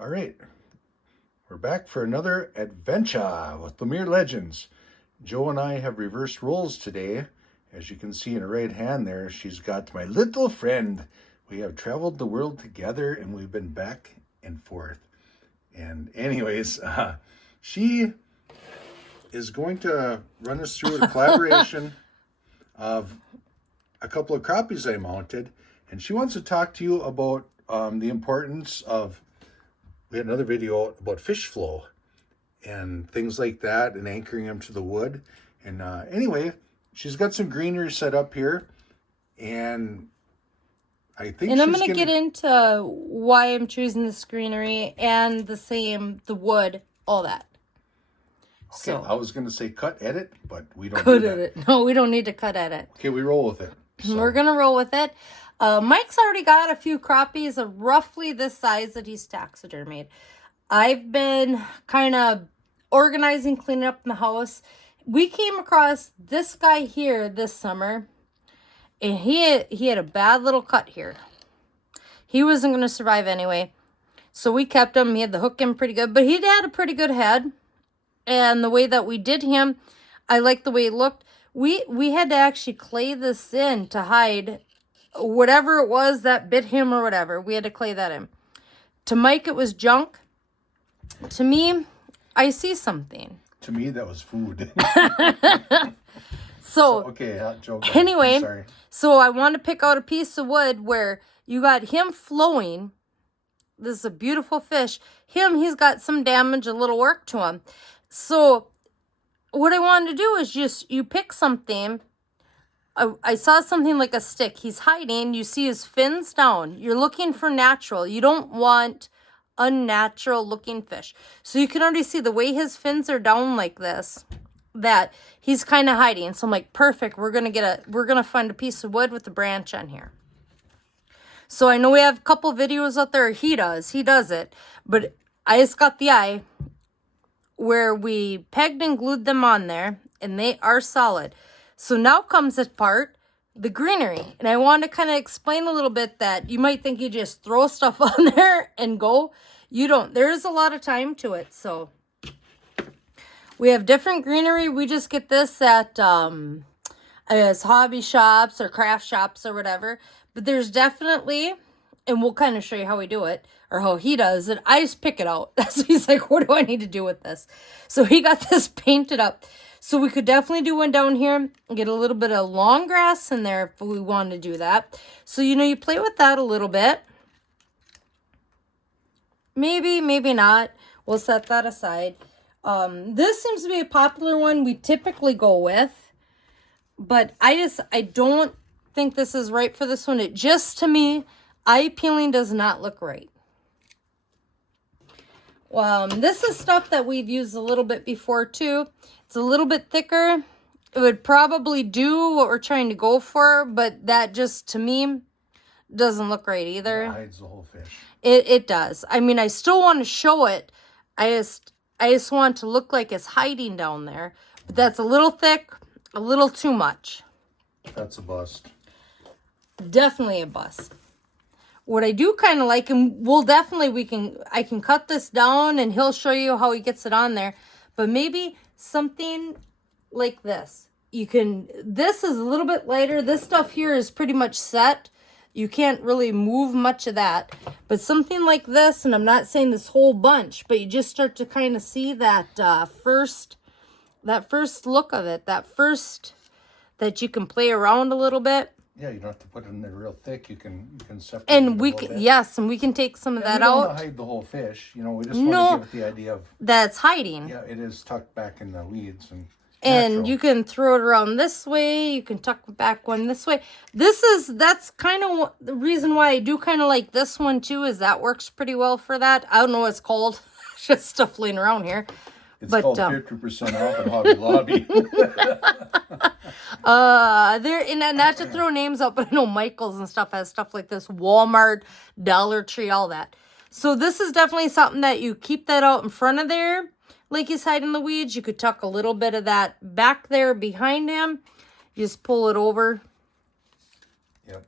All right, we're back for another adventure with Lemire Legends. Joe and I have reversed roles today. As you can see in her right hand there, she's got my little friend. We have traveled the world together and we've been back and forth. And anyways, she is going to run us through a collaboration of a couple of crappies I mounted. And she wants to talk to you about the importance of, we had another video about fish flow and things like that and anchoring them to the wood. And anyway, she's got some greenery set up here. And I think I'm going to get into why I'm choosing this greenery and the wood, all that. Okay, so, I was going to say cut edit, but we don't do that. Edit. No, we don't need to cut edit. Okay, we roll with it. So. We're going to roll with it. Mike's already got a few crappies of roughly this size that he's taxidermied. I've been kind of organizing, cleaning up in the house. We came across this guy here this summer, and he had a bad little cut here. He wasn't going to survive anyway, so we kept him. He had the hook in pretty good, but he had a pretty good head, and the way that we did him, I liked the way he looked. We had to actually clay this in to hide whatever it was that bit him or whatever. We had to clay that in. To Mike, it was junk. To me, I see something. To me, that was food. So okay, joke. Anyway, sorry. So I want to pick out a piece of wood where you got him flowing. This is a beautiful fish. He's got some damage, a little work to him. So what I wanted to do is just, you pick something. I saw something like a stick. He's hiding. You see his fins down. You're looking for natural. You don't want unnatural looking fish. So you can already see the way his fins are down like this, that he's kind of hiding. So I'm like, perfect. We're going to find a piece of wood with a branch on here. So I know we have a couple videos out there. He does it. But I just got the eye where we pegged and glued them on there, and they are solid. So now comes the part, the greenery. And I want to kind of explain a little bit that you might think you just throw stuff on there and go. You don't. There's a lot of time to it. So we have different greenery. We just get this at as hobby shops or craft shops or whatever. But there's definitely, and we'll kind of show you how we do it, or how he does it. I just pick it out. So he's like, what do I need to do with this? So he got this painted up. So we could definitely do one down here and get a little bit of long grass in there if we wanted to do that. So, you play with that a little bit. Maybe, maybe not. We'll set that aside. This seems to be a popular one we typically go with. But I don't think this is right for this one. It just, to me, eye peeling does not look right. This is stuff that we've used a little bit before too. It's a little bit thicker. It would probably do what we're trying to go for, but that just, to me, doesn't look right either. It hides the whole fish. It does. I mean, I still want to show it. I just want it to look like it's hiding down there. But that's a little thick, a little too much. That's a bust. Definitely a bust. What I do kind of like, and I can cut this down and he'll show you how he gets it on there. But maybe something like this. This is a little bit lighter. This stuff here is pretty much set. You can't really move much of that. But something like this, and I'm not saying this whole bunch, but you just start to kind of see that first look of it. That you can play around a little bit. Yeah, you don't have to put it in there real thick. You can separate and it yes, and we can take some of that out. We don't want to hide the whole fish. We just want to give it the idea of that's hiding. Yeah, it is tucked back in the weeds and you can throw it around this way. You can tuck back one this way. That's kind of the reason why I do kind of like this one too. Is that works pretty well for that. I don't know what it's called. Just stuff laying around here. It's called 50% off at Hobby Lobby. And not to throw names out, but I know Michael's and stuff has stuff like this. Walmart, Dollar Tree, all that. So this is definitely something that you keep that out in front of there, like he's hiding the weeds. You could tuck a little bit of that back there behind him. You just pull it over. Yep.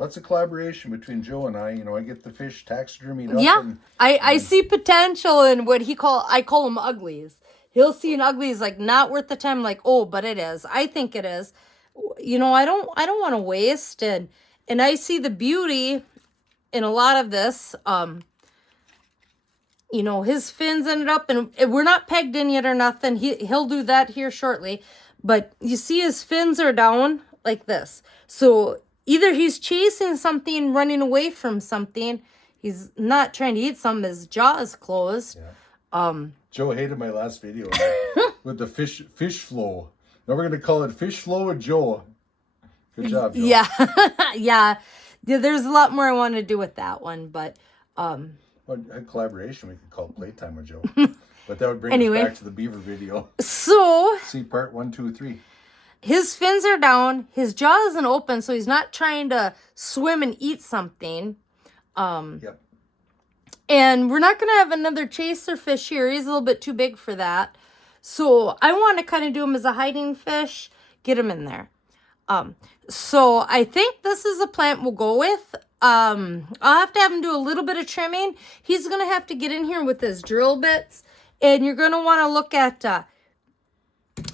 Lots of collaboration between Joe and I. You know, I get the fish taxidermied up. Yeah, And I see potential in what I call them uglies. He'll see an ugly is like not worth the time. Like, oh, but it is. I think it is. You know, I don't want to waste, and I see the beauty in a lot of this. You know, his fins ended up, and we're not pegged in yet or nothing. He'll do that here shortly, but you see his fins are down like this. So either he's chasing something, running away from something. He's not trying to eat something. His jaw is closed. Yeah. Joe hated my last video with the fish flow. Now we're gonna call it fish flow with Joe. Good job, Joe. Yeah, yeah. There's a lot more I want to do with that one, but Well, a collaboration we could call Playtime with Joe. But that would bring Anyway. us back to the beaver video. So See part 1, 2, 3. his fins are down. His jaw isn't open, so he's not trying to swim and eat something. Yep. And we're not going to have another chaser fish here. He's a little bit too big for that. So I want to kind of do him as a hiding fish, get him in there. So I think this is a plant we'll go with. I'll have to have him do a little bit of trimming. He's going to have to get in here with his drill bits. And you're going to want to look at,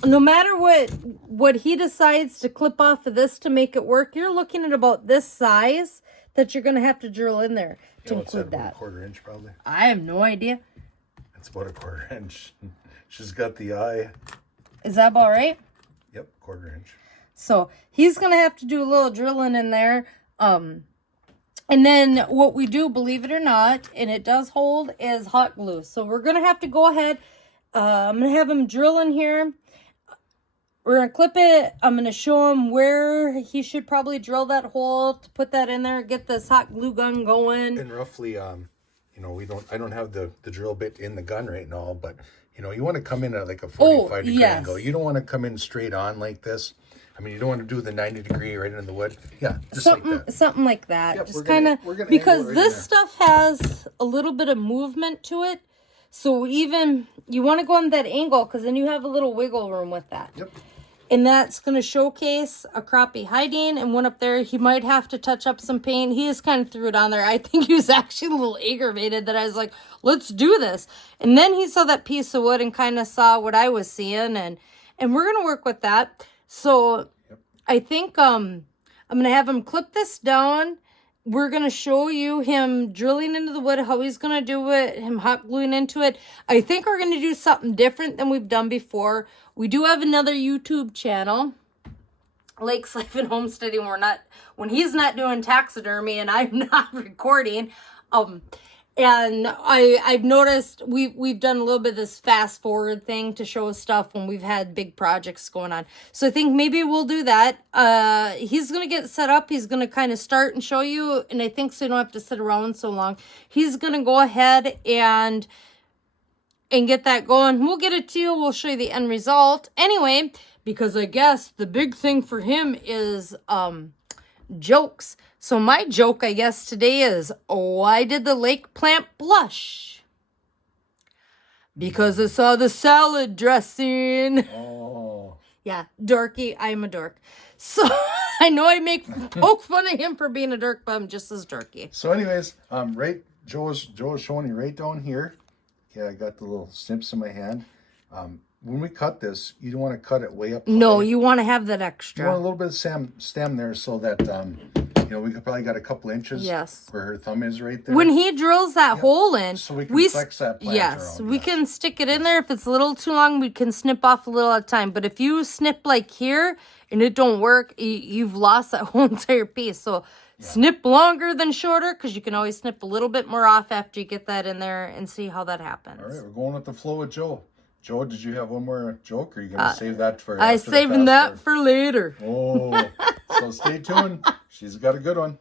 no matter what he decides to clip off of this to make it work, you're looking at about this size that you're going to have to drill in there to include about that. a 1/4 inch probably. I have no idea. It's about a 1/4 inch. She's got the eye. Is that about right? Yep, 1/4 inch. So he's going to have to do a little drilling in there. And then what we do, believe it or not, and it does hold, is hot glue. So we're going to have to go ahead. I'm going to have him drill in here. We're going to clip it. I'm going to show him where he should probably drill that hole to put that in there, get this hot glue gun going. And roughly, you know, I don't have the drill bit in the gun right now, but, you know, you want to come in at like a 45-degree angle. You don't want to come in straight on like this. I mean, you don't want to do the 90-degree right into the wood. Yeah, just like that. Something like that. Yep, just kind of, because right this stuff has a little bit of movement to it. So even, you want to go on that angle because then you have a little wiggle room with that. Yep. And that's going to showcase a crappie hiding and one up there. He might have to touch up some paint. He just kind of threw it on there. I think he was actually a little aggravated that I was like, let's do this. And then he saw that piece of wood and kind of saw what I was seeing. And we're going to work with that. So I think I'm going to have him clip this down. We're going to show you him drilling into the wood, how he's going to do it, him hot gluing into it. I think we're going to do something different than we've done before. We do have another YouTube channel, Lake's Life and Homesteading, when he's not doing taxidermy and I'm not recording. And I've noticed we've done a little bit of this fast forward thing to show stuff when we've had big projects going on. So I think maybe we'll do that. He's going to get set up. He's going to kind of start and show you. And I think so you don't have to sit around so long. He's going to go ahead and get that going. We'll get it to you. We'll show you the end result. Anyway, because I guess the big thing for him is jokes. So my joke, I guess, today is, why did the lake plant blush? Because I saw the salad dressing. Oh. Yeah, dorky. I'm a dork. So I know I poke fun of him for being a dork, but I'm just as dorky. So anyways, right, Joe's showing you right down here. Okay, I got the little snips in my hand. When we cut this, you don't want to cut it way up high. No, you want to have that extra. You want a little bit of stem there so that, you know, we could probably got a couple inches where her thumb is right there. When he drills that hole in, so we can flex that plant around. We can stick it in there. If it's a little too long, we can snip off a little at a time. But if you snip like here and it don't work, you've lost that whole entire piece. So snip longer than shorter, because you can always snip a little bit more off after you get that in there and see how that happens. All right, we're going with the flow with Joe. Joe, did you have one more joke, or are you going to save that for I'm saving that for later. Oh, so stay tuned. She's got a good one.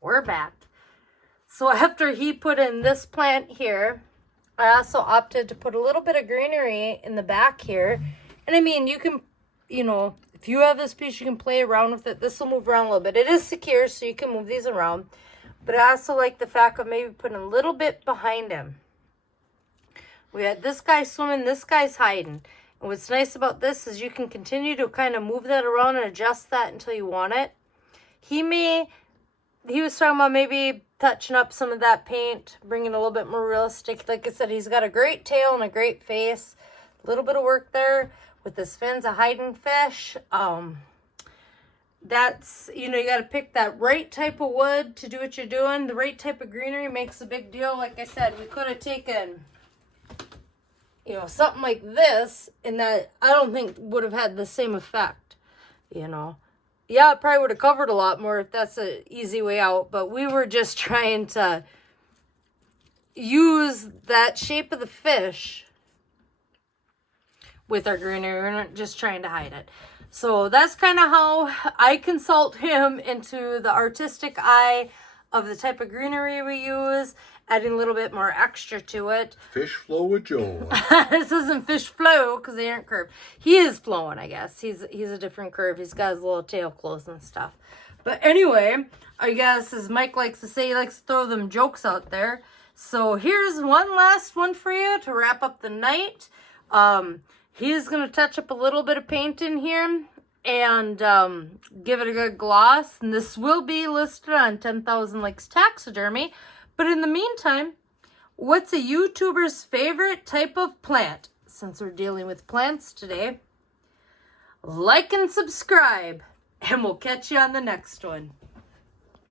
We're back. So after he put in this plant here, I also opted to put a little bit of greenery in the back here. And I mean, you can, you know, if you have this piece, you can play around with it. This will move around a little bit. It is secure, so you can move these around. But I also like the fact of maybe putting a little bit behind him. We had this guy swimming, this guy's hiding. And what's nice about this is you can continue to kind of move that around and adjust that until you want it. He was talking about maybe touching up some of that paint, bringing a little bit more realistic. Like I said, he's got a great tail and a great face. A little bit of work there with his fins, a hiding fish. That's, you know, you got to pick that right type of wood to do what you're doing. The right type of greenery makes a big deal. Like I said, we could have taken, you know, something like this, and that I don't think would have had the same effect, you know. Yeah, it probably would have covered a lot more if that's an easy way out, but we were just trying to use that shape of the fish with our greenery. We're not just trying to hide it. So that's kind of how I consult him into the artistic eye of the type of greenery we use, adding a little bit more extra to it. Fish flow with Joe. This isn't fish flow because they aren't curved. He is flowing, I guess. He's a different curve. He's got his little tail closed and stuff. But anyway, I guess as Mike likes to say, he likes to throw them jokes out there. So here's one last one for you to wrap up the night. He's going to touch up a little bit of paint in here and give it a good gloss. And this will be listed on 10,000 Likes Taxidermy. But in the meantime, what's a YouTuber's favorite type of plant? Since we're dealing with plants today, like and subscribe, and we'll catch you on the next one.